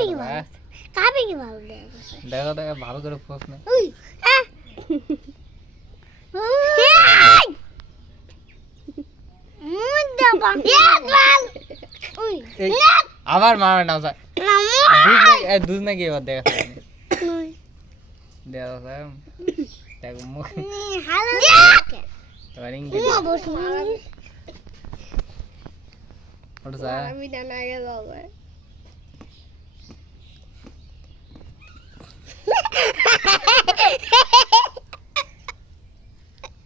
কাপি কি ভালো কাপি কি ভালো দেখো দেখো ভালো করে ফোস নে আবার মারবে না স্যার দুধ নাকি এবার দেখা দেখো স্যার দেখো মুখ। আমি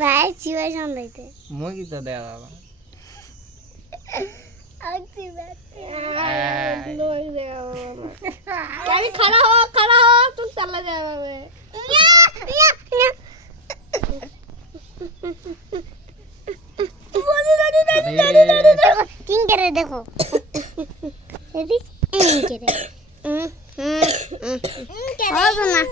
ভাই চিবাই সামলাইতে মুখ তো দেখা যাবে আমি খাড়া হো খাড়া হো তুই চালা যাবে কিং করে দেখো রেডি কিং করে হুম হুম হুম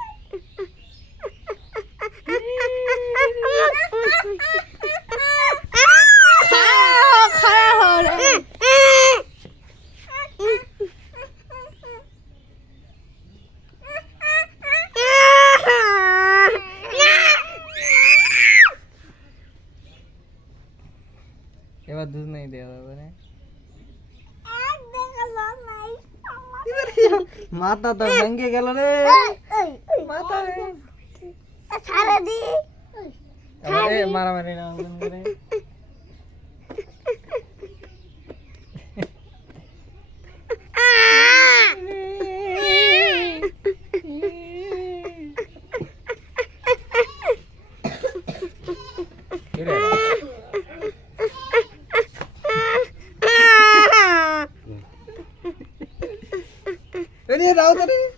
এবার দুধ নাই দেওয়া যাবে মাথা তো ভেঙে গেল রে। মাথা ছাড়া দি। মারামারি না ওরকম করে। কি রে? এ রে, দাও তো রে।